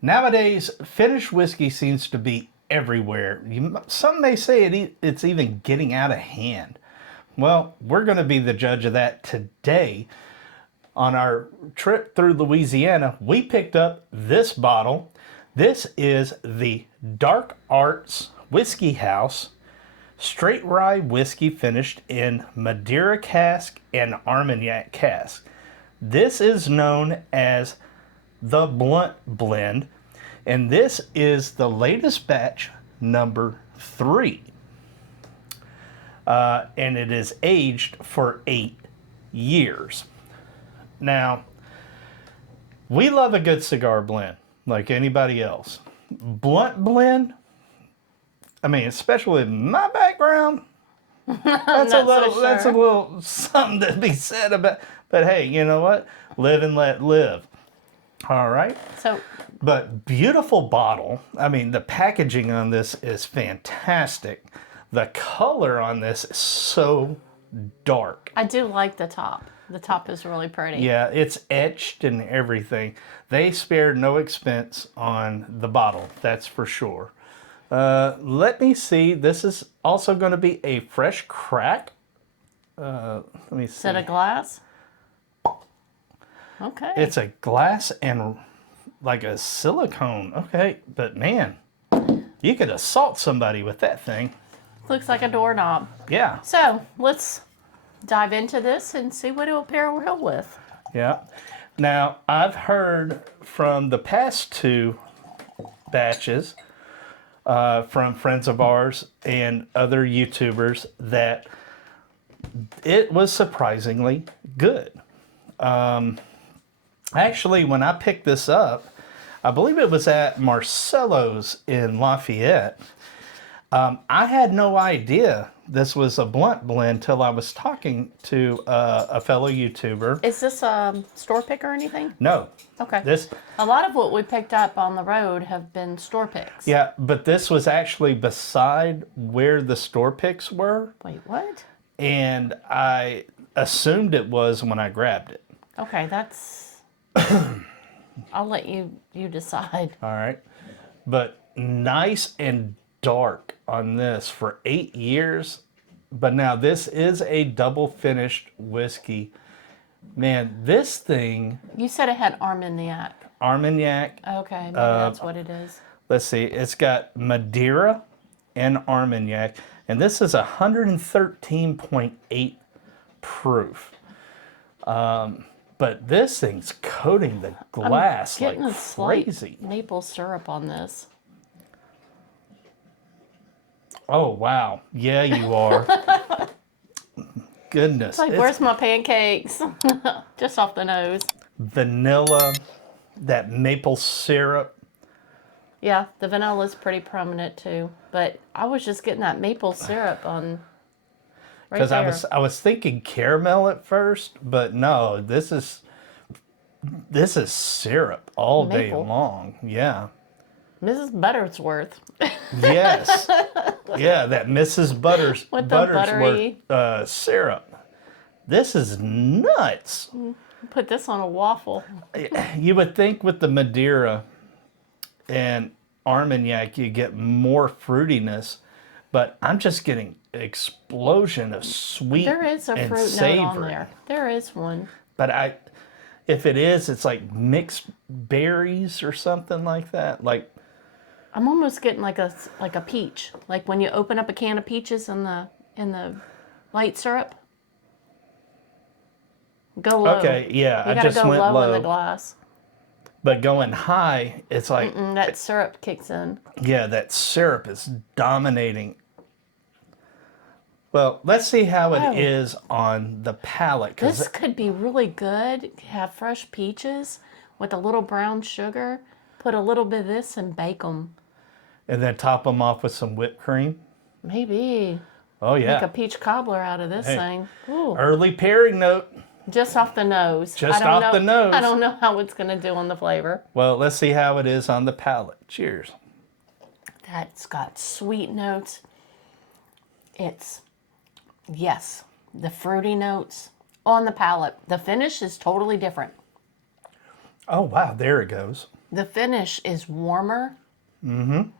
Nowadays, finished whiskey seems to be everywhere. Some may say it's even getting out of hand. Well, we're going to be the judge of that today. On our trip through Louisiana, we picked up this bottle. This is the Dark Arts Whiskey House straight rye whiskey finished in Madeira cask and Armagnac cask. This is known as the Blunt Blend, and this is the latest batch, number 3. And it is aged for 8 years. Now, we love a good cigar blend, like anybody else. Blunt blend, I mean, especially in my background, that's a little something to be said about. But hey, you know what? Live and let live. All right. But beautiful bottle. I mean, the packaging on this is fantastic. The color on this is so dark. I do like the top. The top is really pretty. Yeah, it's etched and everything. They spared no expense on the bottle, that's for sure. Let me see. This is also going to be a fresh crack. Let me see. Is it a glass? Okay. It's a glass and like a silicone. Okay, but man, you could assault somebody with that thing. Looks like a doorknob. Yeah. So let's dive into this and see what it'll pair well with. Yeah. Now, I've heard from the past 2 batches from friends of ours and other YouTubers that it was surprisingly good. Actually, when I picked this up, I believe it was at Marcello's in Lafayette. I had no idea this was a blunt blend till I was talking to a fellow YouTuber. Is this a store pick or anything? No. Okay. This. A lot of what we picked up on the road have been store picks. Yeah, but this was actually beside where the store picks were. Wait, what? And I assumed it was when I grabbed it. Okay, that's... I'll let you decide. All right. But nice and dark on this for 8 years. But now this is a double finished whiskey. Man, this thing... You said it had Armagnac. Armagnac. Okay, maybe that's what it is. Let's see. It's got Madeira and Armagnac. And this is 113.8 proof. But this thing's coating the glass like crazy. Maple syrup on this. Oh, wow. Yeah, you are. Goodness. It's like, where's my pancakes? Just off the nose. Vanilla, that maple syrup. Yeah, the vanilla is pretty prominent too. But I was just getting that maple syrup on right there. Because I was thinking caramel at first, but no, this is syrup all day long. Yeah. Mrs. Buttersworth. Yes. Yeah, that Mrs. With the Buttersworth syrup. This is nuts. Put this on a waffle. You would think with the Madeira and Armagnac you get more fruitiness, but I'm just getting an explosion of sweet and savory. There is a fruit note on there. There is one. But if it is, it's like mixed berries or something like that. Like, I'm almost getting like a peach, like when you open up a can of peaches in the light syrup. Go low. Okay, yeah, you I just go went low low in the glass. But going high, it's like that syrup kicks in. Yeah, that syrup is dominating. Well, let's see how it is on the palate. This could be really good. Have fresh peaches with a little brown sugar. Put a little bit of this and bake them. And then top them off with some whipped cream. Maybe. Oh, yeah. Make a peach cobbler out of this thing. Ooh. Early pairing note. Just off the nose. Just off the nose. I don't know how it's going to do on the flavor. Well, let's see how it is on the palate. Cheers. That's got sweet notes. Yes, the fruity notes on the palate. The finish is totally different. Oh, wow. There it goes. The finish is warmer. Mm-hmm.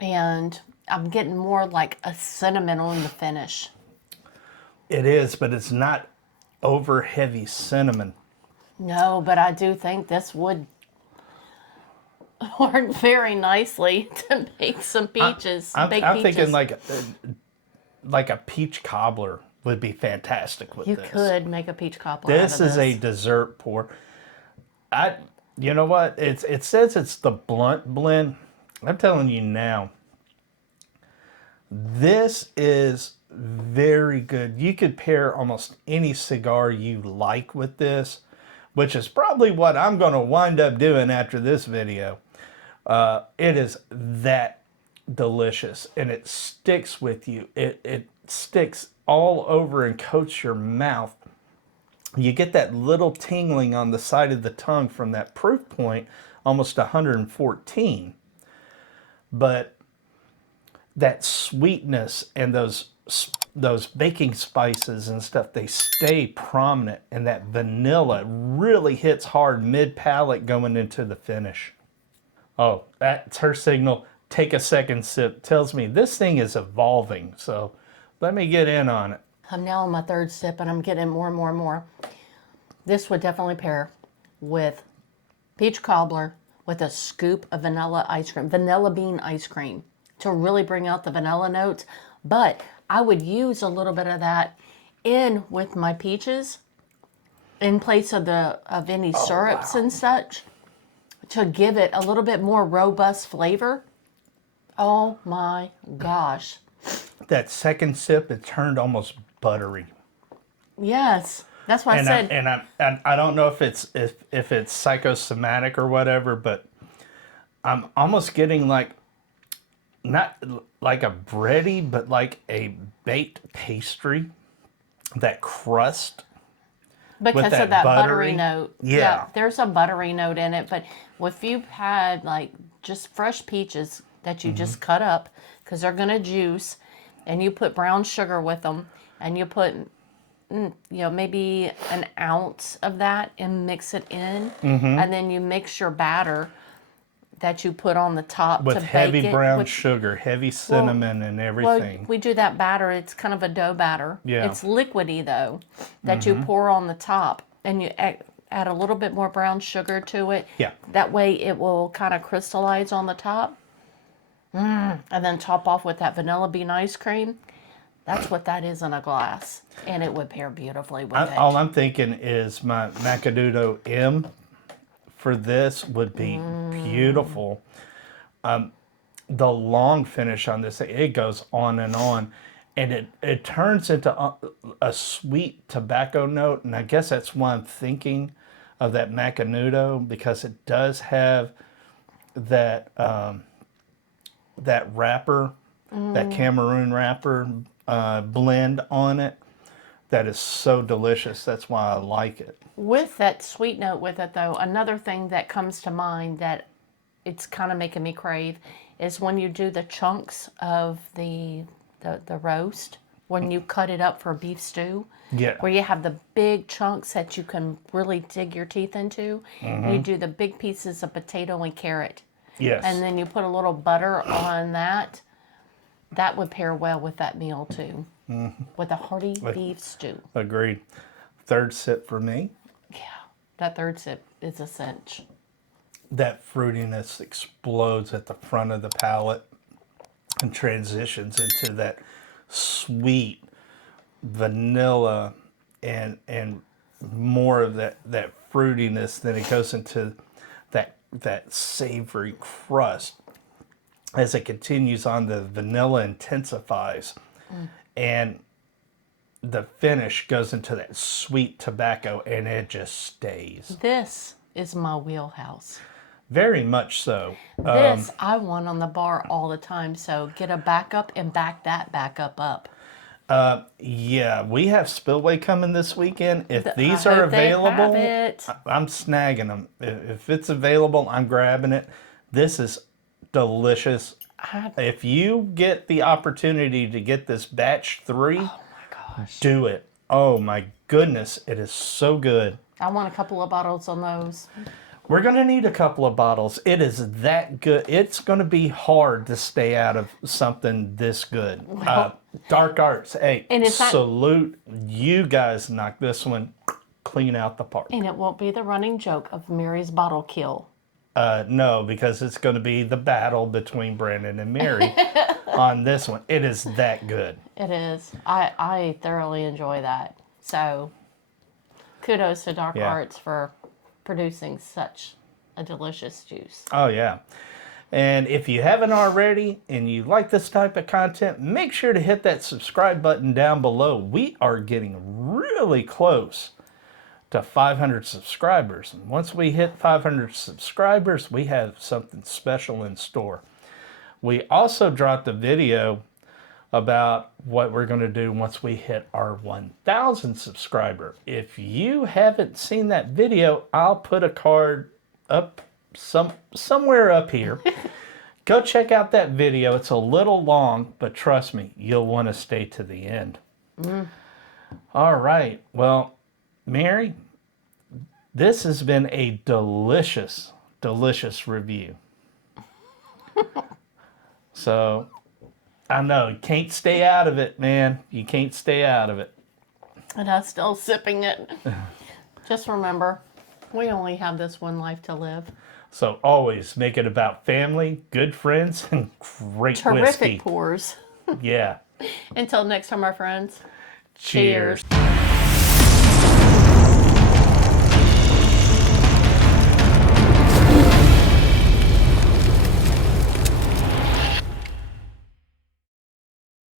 And I'm getting more like a cinnamon on the finish. It is, but it's not over heavy cinnamon. No, but I do think this would work very nicely to make some peaches. I'm peaches. thinking like a peach cobbler would be fantastic with You this. could make a peach cobbler This out of is a dessert pour. You know what? It says it's the blunt blend. I'm telling you now, this is very good. You could pair almost any cigar you like with this, which is probably what I'm going to wind up doing after this video. It is that delicious, and it sticks with you. It sticks all over and coats your mouth. You get that little tingling on the side of the tongue from that proof point, almost 114. But that sweetness and those baking spices and stuff, they stay prominent, and that vanilla really hits hard mid-palate going into the finish. Oh, that's her signal. Take a second sip. Tells me this thing is evolving, so let me get in on it. I'm now on my third sip, and I'm getting more and more and more. This would definitely pair with peach cobbler with a scoop of vanilla ice cream, vanilla bean ice cream, to really bring out the vanilla notes. But I would use a little bit of that in with my peaches in place of any syrups and such, to give it a little bit more robust flavor. Oh my gosh. That second sip, it turned almost buttery. Yes. That's why I said. I don't know if it's psychosomatic or whatever, but I'm almost getting like, not like a bready, but like a baked pastry. That crust. Because of that buttery note. Yeah. There's a buttery note in it. But if you've had like just fresh peaches that you just cut up, because they're going to juice, and you put brown sugar with them, and you put, maybe an ounce of that and mix it in, and then you mix your batter that you put on the top with to bake heavy it brown sugar, heavy cinnamon, and everything. Well, we do that batter. It's kind of a dough batter. Yeah. It's liquidy though, that you pour on the top, and you add a little bit more brown sugar to it. Yeah. That way it will kind of crystallize on the top. And then top off with that vanilla bean ice cream. That's what that is in a glass, and it would pair beautifully with it. All I'm thinking is my Macanudo M for this would be beautiful. The long finish on this, it goes on, and it turns into a sweet tobacco note, and I guess that's why I'm thinking of that Macanudo, because it does have that that wrapper, that Cameroon wrapper blend on it. That is so delicious. That's why I like it. With that sweet note with it, though, another thing that comes to mind that it's kind of making me crave is when you do the chunks of the roast, when you cut it up for beef stew, Yeah. where you have the big chunks that you can really dig your teeth into. You do the big pieces of potato and carrot. Yes. And then you put a little butter on that. That would pair well with that meal, too. With a hearty beef stew. Agreed. Third sip for me. Yeah, that third sip is a cinch. That fruitiness explodes at the front of the palate and transitions into that sweet vanilla and more of that fruitiness. Then it goes into that savory crust. As it continues on, the vanilla intensifies, and the finish goes into that sweet tobacco, and it just stays. This is my wheelhouse. Very much so. This I want on the bar all the time, so get a backup and back that backup up. Yeah, we have Spillway coming this weekend. If these I are hope they have available, it. I'm snagging them. If it's available, I'm grabbing it. This is delicious. If you get the opportunity to get this batch 3, Oh my gosh. do it. Oh my goodness, it is so good. I want a couple of bottles on those. We're going to need a couple of bottles. It is that good. It's going to be hard to stay out of something this good. Dark Arts, hey, And it's not- salute. You guys knocked this one clean out the park. And it won't be the running joke of Mary's bottle kill. No, because it's going to be the battle between Brandon and Mary on this one. It is that good. It is. I thoroughly enjoy that. So kudos to Dark Arts for producing such a delicious juice. Oh, yeah. And if you haven't already and you like this type of content, make sure to hit that subscribe button down below. We are getting really close to 500 subscribers. And once we hit 500 subscribers, we have something special in store. We also dropped a video about what we're going to do once we hit our 1,000 subscriber. If you haven't seen that video, I'll put a card up somewhere up here. Go check out that video. It's a little long, but trust me, you'll want to stay to the end. All right. Well, Mary, this has been a delicious, delicious review. So, I know, you can't stay out of it, man. You can't stay out of it. And I'm still sipping it. Just remember, we only have this one life to live. So always make it about family, good friends, and great Terrific whiskey. pours. Yeah. Until next time, my friends. Cheers. Cheers.